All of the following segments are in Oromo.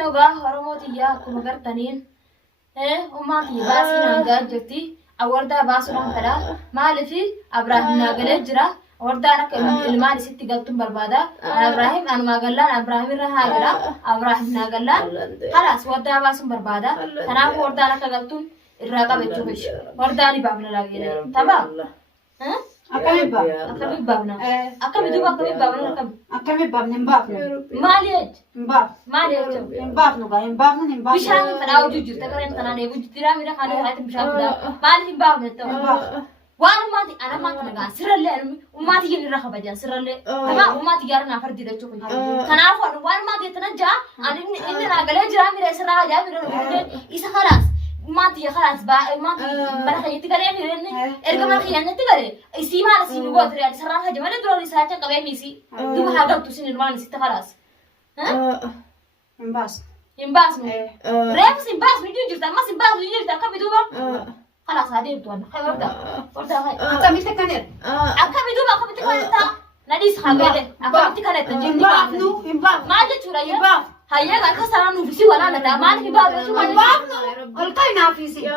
نوجا هرموتي يا كم قرتنين وما في باسي نانجا جتي أوردا باسون فلا ما لفي أبراهيم ناقل جرا أوردا أنا كالمال ستي قلتم بربادا أنا إبراهيم أنا ما قلنا إبراهيم رها قلا إبراهيم ناقلا خلاص وردا باسون بربادا أنا وردا أنا كقلتم الرقابة تجوش وردا لي بابنا لاقينا تمام أكمل باب أكمل بابنا أكمل دوبا أكمل بابنا أكمل باب نباب ماليج نباب ماليج نباب نبغى نباب نباب بيشان فلا وجوج تكرم تنا نبوج ترى ميرا خانة هاي بيشان فلا مالي نباب نتو وأنا ما تي أنا ما تنقع سر اللي وما تيجي نرخى بجان سر اللي تمام وما تيجي أنا نفر دي تشوفي تناف وأنا ما تي تنجا أنا إني ناقلة جرا ميرا سر راجع ميرا إيش خلاص ما تي خلاص ما تي برا خيتي كلام ميرا إرجع خيانة تقولي إسي ما نسي نقول ترى سر راجع جماعة دول رسالة كبير ميسي دوب هذا تسين المال نسيت خلاص نباس ينباس ريف سينباس ميجي جرتا ما سينباس ميجي جرتا كم يدوبا خلاص هذه بتونا خير وردا هاي أكمل تكنير أكم يدوبا أكم تكنير تا نديس خاطر أكم تكنير تجيب نباب نو نباب ما جت شو رأيه هيا قال كسرنا نفسي ولا نتا ما نبي باب شو ما نباب نو القاي نافيسي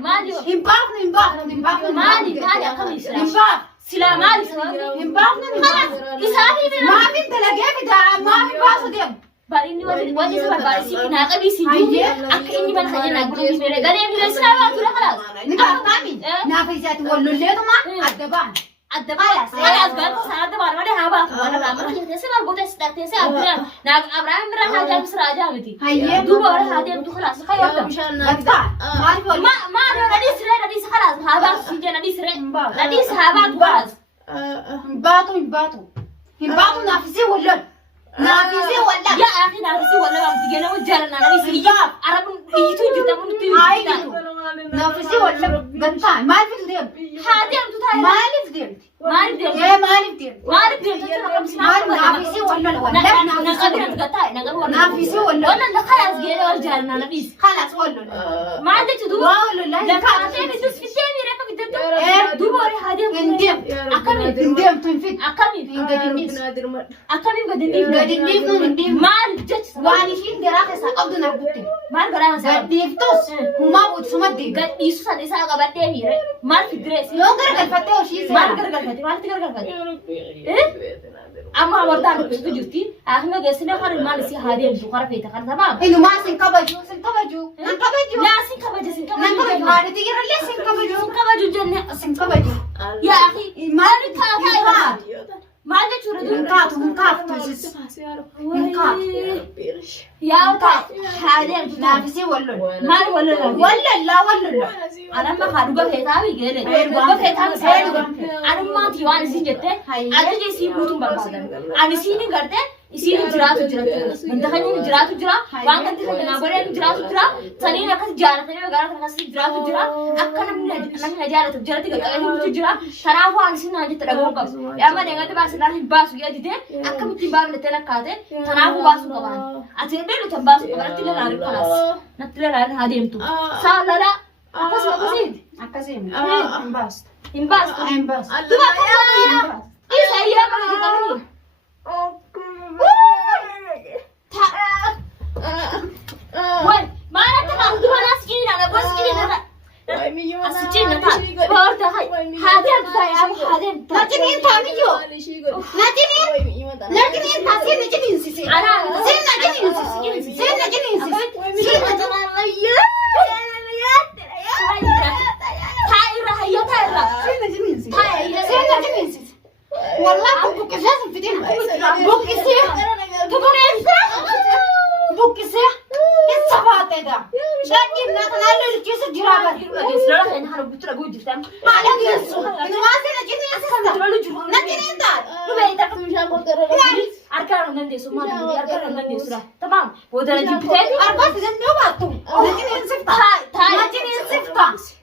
ما دي نباب ما دي أكم يسرا نباب سلا ما دي نباب خلاص إسافي ما في تلاقيه في ده ما في باص ديم باريني ودي سبب بارسي كنا كبي سيجي أك إني من خلينا نقول إني من غير من السلام ترى خلاص نباب كامل نافيسات ولو ليه ما الدبان خلاص قال كسر الدبان ما ده هبا وأنا بعمل كذا سبب بودي استأتي أبراهيم أبراهيم مرة هذا مسرع جامتي دوبا ولا هذا أنتو خلاص خير ده ما نديس خلاص هبا سيجي نديس هبا خلاص نباتو نافيسي ولا نافيسي ولا يا أخي نافيسي ولا ما بتجينا وجارنا نافيسي يجاب عرب يجتو جدا من تيجي نافيسي ولا قطع ما في الدم هذا أنتو تاي ما في الدم ما ما في نافيسي ولا نافيسي ولا خلاص جينا وجارنا نافيس خلاص ولا ما عندك تدور ولا لا لا كاتين بس في الثاني ركب الدم دوباري هذا ندم ندم تنفيد أكمل قدني ما الجت واني شين دراخة قبضنا بوتي ما القرآن قديفتوس وما بود سمدي قد يسوس أنا إسحاق قبضتي ميرة ما في درس لو قرق الفتاة وشيء ما قرق الفتاة ما تقرق الفتاة أما وردان بتجوتي أهم جالسين خارج ما نسي هذه البخارة في تكار تمام إنه ما سنكبجو لا سنكبجو ما نتيجة لا سنكبجو جنة سنكبجو يا أخي ما نتكلم ما عندك شو ردون نكاف توجس نكاف يا وطا هذه نافسي ولا ما ولا لا أنا ما خارجة في تابي كده خارجة في تابي أنا ما تيوان سيجته أنا جالس يبوتون بربادن أنا سيني قرده إسيني جرات من دخلني جرات وان كنت خلنا نقولين جرات ثاني نكاس جارة ثاني وجارة نكاس جرات أكنا من جارة جرات كأني بتو جرا تناو أنا سينا نجت تلاقون كاس يا ما نيجا تبى سينا باس ويا ديته أكنا بتبان نتنا كاته تناو باس كمان أتيجي بيلو تباس كمان تيجي ناري خلاص نتلا ناري هذه يمتو سال لا أكاسيم إمباس تبى إيه سيا ما نجتكلم وين ما أنت ما تدور على سكين أنا بس سكين أنا أسكين أنا بورد هاي هذا هذا نجنين تاميو نجنين تاسين نجنين سيسي أنا سين نجنين سيسي سين نجنين سيسي والله بوك لازم في دين بوك يصيح تقول بوك يصيح الصفات ده شاكين نتنالو الكيس جرابة يسرح إن هرب بترجو جفتم ما على يسوع إنه ما سنا جنين أساسا تقولوا جرو نجنين ده لو بيتك مش هقول أركان من ديسو ما أركان من ديسو تمام وده جبتين أربعة في ذنبه واتو نجنين سفتا نجنين سفتا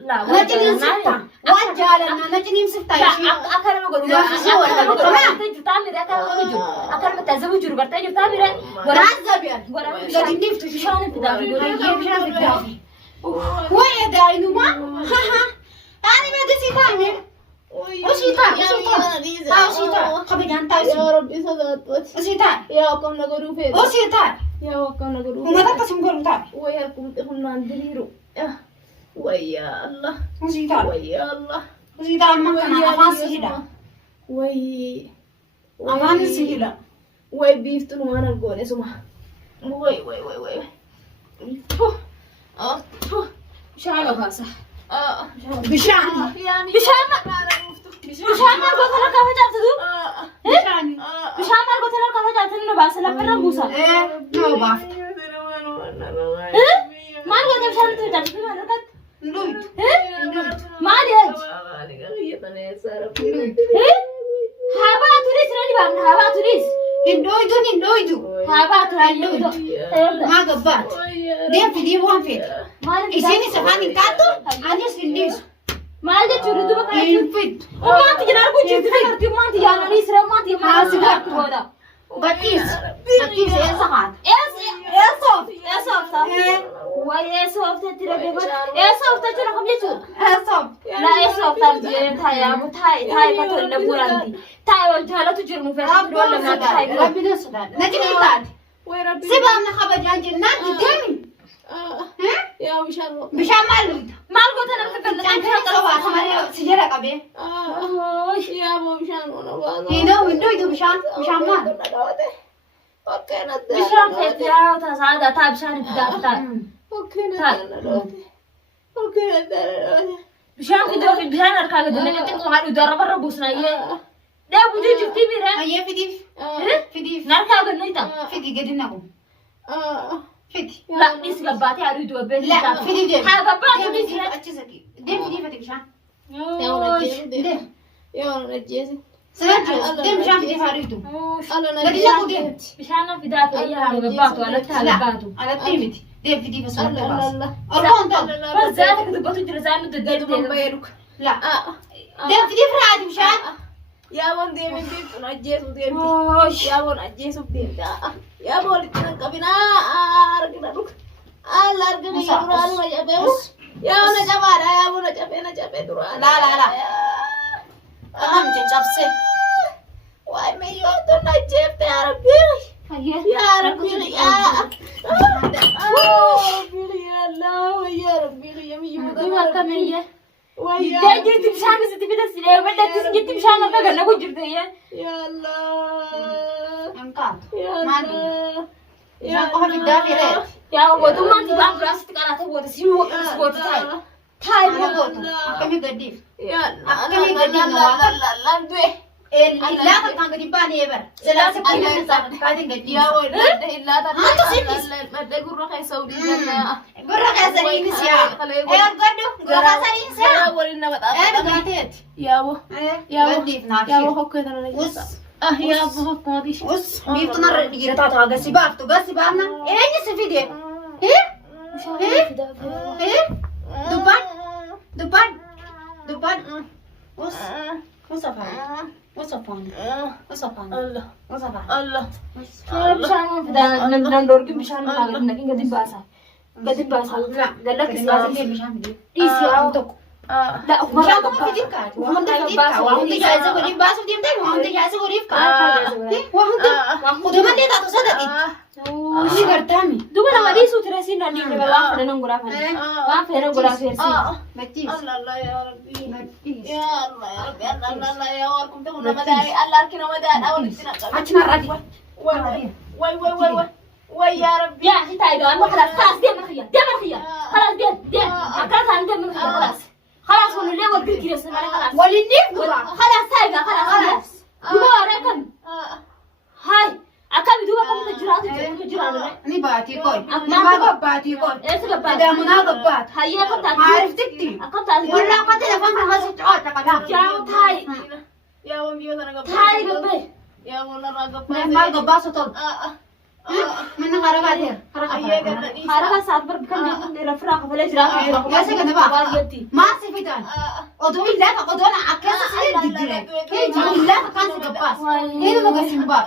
لا نجنين سفتا وجالنا نجنين سفتا أكرم أقول أكرم تزوج جرو برتاج تاميرة نجنين في شان في دافي ويا داينو ما أنا ما دسي تامير وشيطان قبل أن تأسي يا ربي صدقت وشيطان يا قوم نقولوا فين وشيطان Yaa akkana godhu. Uummata akkasuma godhu ta'a. Wayyaa kumte hunnaan diriiru. Wayyaa Allah. Hojii ta'a. Wayyaa Allah. Hojii ta'a amma kana afaan siidha. Wayii. Afaan siidha. Way biiftuun waan argoone suma. Way. Bishaan obaasa. Bishaan. Bishaan maal goota harkaa facaaftu? Bishaan maal goota harkaa facaaftu nu baasa lafarra buusa. Noo baafta. Maal goota bishaan itti facaaftu maal harkatti? Nduutu. Maal yaad? Haa baatuunis reeni baafna haa baatuunis. Hindooytu. Haa baatu haa Maa gabbaat. Deemti deemu waan feete. Isiinis afaan hin kaattu anis hin dhiisu. maal jechuudha duba kana Hin fiddu. ummaatti jira arguu jirti nagartii ummaatti yaananii siree ummaatti Haasi yaananii gaafa. booda. Bakkiis eessa haata? Eessoof way eessoof tetti dhageeffatu eessoof jechuudha kam jechuudha. Eessoof. La eessoof taayaamu taayee fatoo illee bu'uuraanti taayee wal jaalatu jiru nu fe'atu Rabbiin dholla naatti sodaadha. taayee Rabbiin sodaadha. Na jira taate. Si baafna kabajaan jennaan deemi. Yaa bishaan roobaa. Bishaan maal dhugda? maal gootan akka Bishaan gallataan kan sobaasa malee si jala qabee. Yaa moo bishaan roona baala. Hindooytu bishaan maal? bishaan feetti raawwata saada taa bishaan itti gaafata. Bishaan fidoo fi bishaan harkaa gadi naqatti qomaa dhugda rabarra buusnayyee. Dheebuu jirti miira. Hayyee fidiif. Fidiif. Narkaa gadi naqita. Fidi gadi naqu. Fidi. Laphis gabbaatee aduu itti wabbeen La fidiif deemi. haa gabbaatu Deemi dhiisire. achi saqi. Deemi fidiif ati bishaan. Deemi bishaan fidiif haa dhugdu. Gadi naqu deemi. Bishaan nan fidaa fi ayyaa haa gabbaatu alatti haa gabbaatu. Alatti miti. Deemi fidiif asuma baasa. Ormoon ta'u. Zaata ka dubbatu jira zaan nuti gaddeebi'e. La. Deemi fidiif raati bishaan. Yaa boon deemin deemtuun ajjeesuuf deemti. Yaa boon ajjeesuuf deemti. Yaa boon itti nan qabinaa argina dhuga. Alla argina duraan na cabee. Yaa na cabaadha yaa boon na cabee duraan. La. Kanaan caccabsee. Waay meeyyoo tun ajjeefte yaa rabbii. Yaa rabbii yaa. Yaa Allah yaa rabbii yaa miyyuu Duba akkamiyyee. Wayyaa. Jajjirti bishaan isitti fidasi baddattis jitti bishaan akka ganna kun jirti yaa. Yaa Allah. Hanqaatu. Yaa Maali? Allah. Bishaan qofa fiddaa fireeti. Yaa mootummaan tibaa ambulaansitti qaraatee boota si mootummaa boota taa'e. Taa'e Akkami gootu? Akkami gaddiif? Yaa Akkami gaddiif na waa? du'e. Illaa kan gadi baanee eebara. Silaa si kunuun isaa kaatiin gaddiif. Yaa wal ladde illaa Hanta sinis. ladde gurra keessa udii gannaa. Gurra keessaniinis yaa. Gaddu gurra keessaniinis yaa. Yaa waliin nama xaafata. Dhugaateeti. Yaa bo. Gaddiif naaf Yaa bo shee. hokkee tana na Us. jessa. Yaa bo hokkooti. Us. Biiftuu narra dhiirataa ta'a gasi baaftu gasi baafna. Eenyu si fide? Dubbaan. Us. Us afaan. Us afaan. Us afaan. Allah. Us afaan. Allah. bishaan fidaa nan dorgi bishaan naa gadi naqin gadi baasa. Gadi baasa. Galla Bishaan kisaa bishaan fide. dhiisi yaa tokko. La Bishaan tokko fidiif kaati. Waan hunda fidiif kaa. Waan hunda jaayisa godhiif baasuuf deemtee waan hunda jaayisa godhiif kaa. Waan hunda. Utuma illee taatu sadaqi. Ni gartaami. Duba nama dhiisuu ture siin nan dhiifne waan fedhan nan godhaa fedhan. Waan fedhan godhaa feersi. Battiis. Allah yaa rabbi. Battiis. Yaa Allah yaa rabbi. Allah yaa warqumte kun nama daa'e. Allah harki nama daa'e walitti naqabe. Achi narraati. Way yaa rabbi. Yaa si taa'e dawaan خلاص خلاص ديم الخيار ديم الخيار خلاص ديم أكلت عن ديم الخيار خلاص خلاص ولا ليه ودي كذا سمعنا خلاص Waliin duba. خلاص تايجا خلاص دوبا وراكم هاي أكمل دوبا كم تجرات تجرات Ni baatii qoy. Nama gabbaatii qoy. إيش قبل Adaamunaa gabbaat. هيا كم تعرف Maariftitti. كم تعرف Walaa qote lafaan nama si coota qabaa. جاو تاي Yaa waan biyyoota na gabbaa. تاي قبل Yaa waan narraa gabbaa. Maal gabbaasu tol. Mana garagaateer. Ayyee ganna dhiisa. حركة ساعات بركان دي رفراق فلا جرات Yaa si gana baa. Maal si fitan. Oduu illaa oduu na akkasa si diddire. Illaa kan si gabbaas. Inni muka simbaaf.